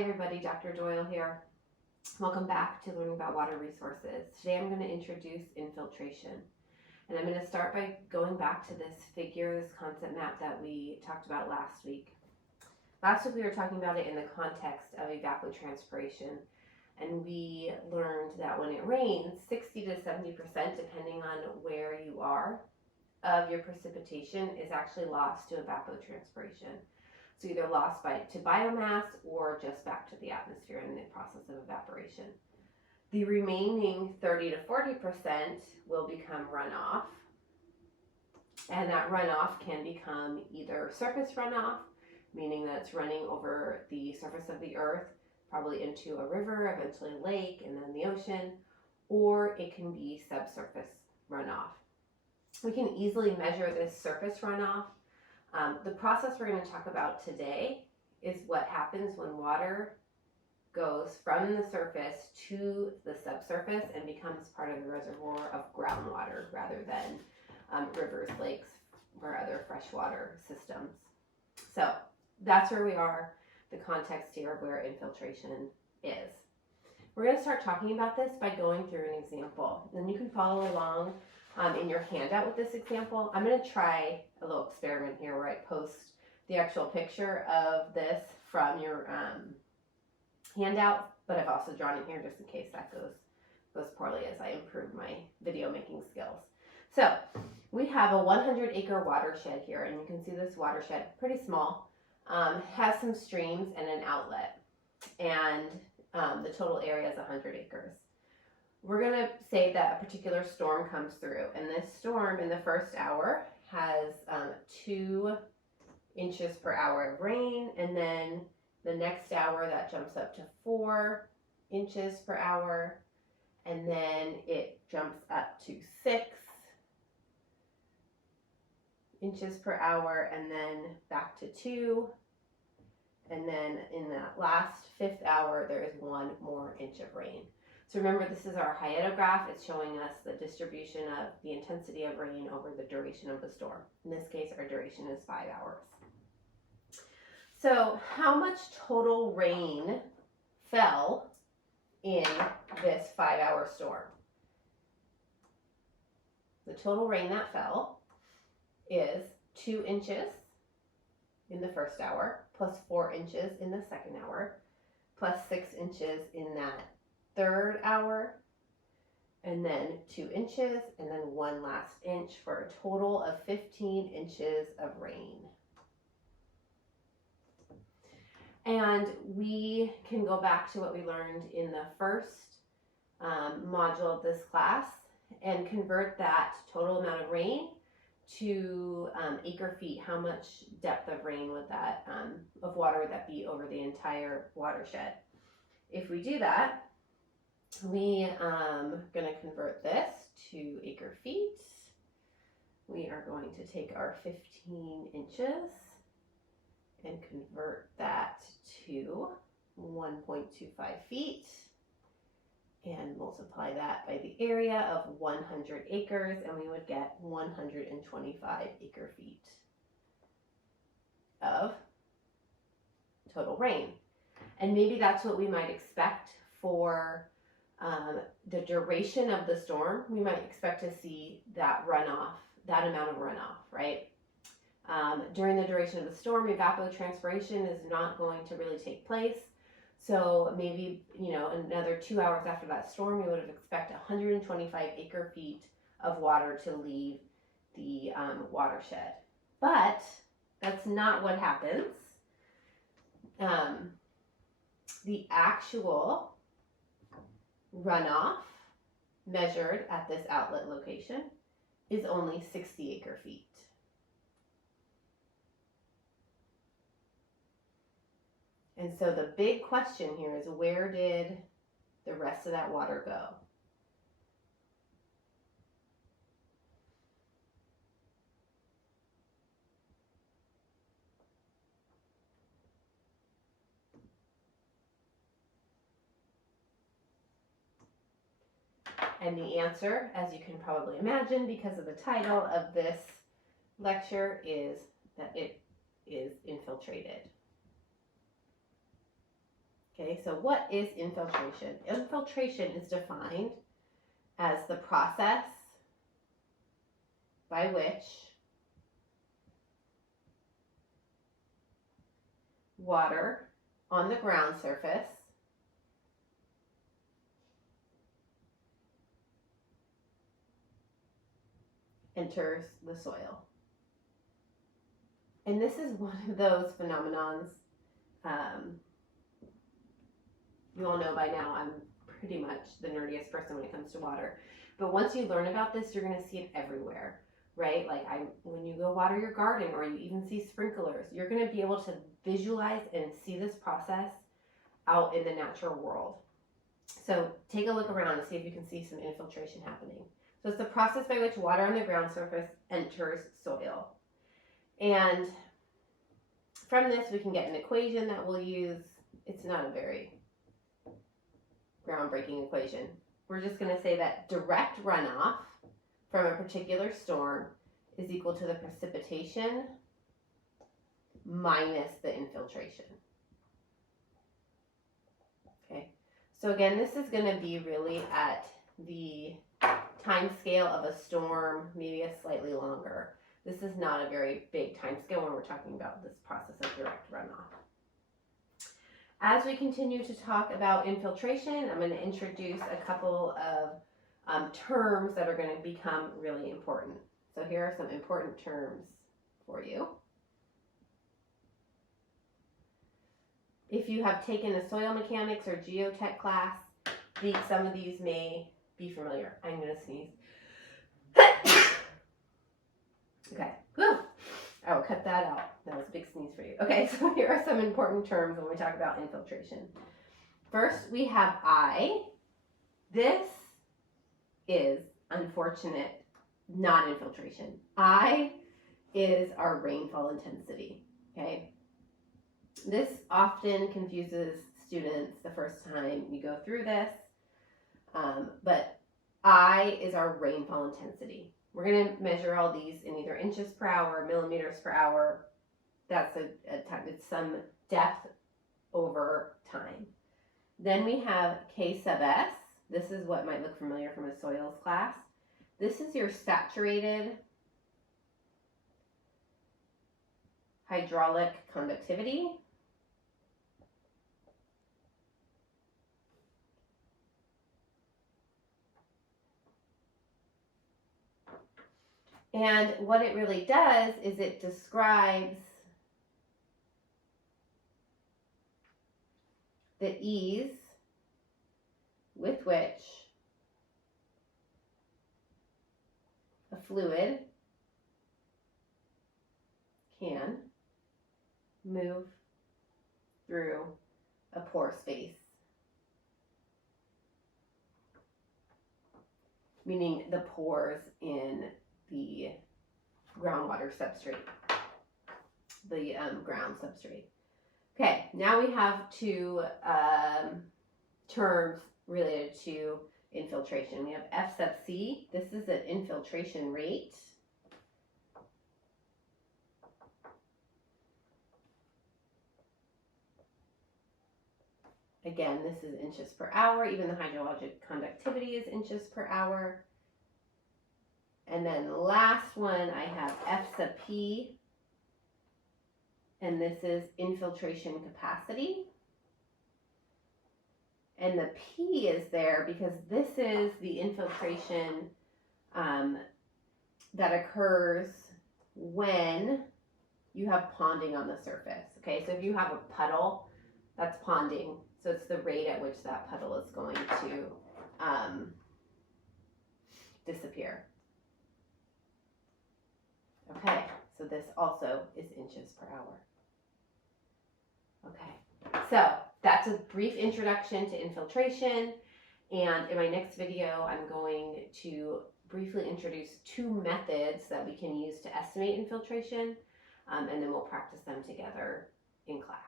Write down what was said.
Hey everybody, Dr. Doyle here. Welcome back to learning about water resources. Today I'm going to introduce infiltration. And I'm going to start by going back to this concept map that we talked about last week. Last week we were talking about it in the context of evapotranspiration. And we learned that when it rains, 60 to 70%, depending on where you are, of your precipitation is actually lost to evapotranspiration. So either lost to biomass or just back to the atmosphere in the process of evaporation. The remaining 30 to 40% will become runoff. And that runoff can become either surface runoff, meaning that it's running over the surface of the earth, probably into a river, eventually a lake, and then the ocean, or it can be subsurface runoff. We can easily measure this surface runoff. The process we're going to talk about today is what happens when water goes from the surface to the subsurface and becomes part of the reservoir of groundwater rather than rivers, lakes, or other freshwater systems. So that's where we are, the context here of where infiltration is. We're going to start talking about this by going through an example. And you can follow along in your handout with this example. I'm going to try a little experiment here where I post the actual picture of this from your handout, but I've also drawn it here just in case that goes poorly as I improve my video making skills. So we have a 100-acre watershed here, and you can see this watershed, pretty small, has some streams and an outlet, and the total area is 100 acres. We're going to say that a particular storm comes through, and this storm in the first hour has 2 inches per hour of rain, and then the next hour that jumps up to 4 inches per hour, and then it jumps up to 6 inches per hour, and then back to 2, and then in that last 5th hour there is 1 more inch of rain. So remember, this is our hyetograph. It's showing us the distribution of the intensity of rain over the duration of the storm. In this case, our duration is 5 hours. So how much total rain fell in this 5-hour storm? The total rain that fell is 2 inches in the first hour, plus 4 inches in the second hour, plus 6 inches in that third hour, and then 2 inches, and then 1 last inch for a total of 15 inches of rain. And we can go back to what we learned in the first module of this class and convert that total amount of rain to acre feet. How much depth of rain would that, of water would that be over the entire watershed? If we do that, we are going to convert this to acre feet. We are going to take our 15 inches and convert that to 1.25 feet and multiply that by the area of 100 acres, and we would get 125 acre feet of total rain. And maybe that's what we might expect for the duration of the storm. We might expect to see that runoff, that amount of runoff, right? During the duration of the storm, evapotranspiration is not going to really take place. So maybe, another 2 hours after that storm, we would have expected 125 acre feet of water to leave the watershed. But that's not what happens. The actual runoff measured at this outlet location is only 60 acre feet. And so the big question here is, where did the rest of that water go? And the answer, as you can probably imagine because of the title of this lecture, is that it is infiltrated. Okay, so what is infiltration? Infiltration is defined as the process by which water on the ground surface enters the soil. And this is one of those phenomenons. You all know by now I'm pretty much the nerdiest person when it comes to water. But once you learn about this, you're going to see it everywhere, right? Like when you go water your garden or you even see sprinklers, you're going to be able to visualize and see this process out in the natural world. So take a look around and see if you can see some infiltration happening. So it's the process by which water on the ground surface enters soil. And from this, we can get an equation that we'll use. It's not a very groundbreaking equation. We're just going to say that direct runoff from a particular storm is equal to the precipitation minus the infiltration. Okay, so again, this is going to be really at the time scale of a storm, maybe a slightly longer. This is not a very big time scale when we're talking about this process of direct runoff. As we continue to talk about infiltration, I'm going to introduce a couple of terms that are going to become really important. So here are some important terms for you. If you have taken a soil mechanics or geotech class, some of these may be familiar. I'm going to sneeze. Okay. Whew. I will cut that out. That was a big sneeze for you. Okay, so here are some important terms when we talk about infiltration. First, we have I. This is, unfortunate, not infiltration. I is our rainfall intensity, okay? This often confuses students the first time you go through this, but I is our rainfall intensity. We're going to measure all these in either inches per hour, millimeters per hour. That's it's some depth over time. Then we have K sub S. This is what might look familiar from a soils class. This is your saturated hydraulic conductivity. And what it really does is it describes the ease with which a fluid can move through a pore space. Meaning the pores in the groundwater substrate, the ground substrate. Okay, now we have two terms related to infiltration. We have F sub C. This is an infiltration rate. Again, this is inches per hour. Even the hydrologic conductivity is inches per hour. And then the last one, I have F sub P, and this is infiltration capacity. And the P is there because this is the infiltration that occurs when you have ponding on the surface. Okay, so if you have a puddle, that's ponding. So it's the rate at which that puddle is going to disappear. Okay, so this also is inches per hour. Okay, so that's a brief introduction to infiltration. And in my next video, I'm going to briefly introduce two methods that we can use to estimate infiltration, and then we'll practice them together in class.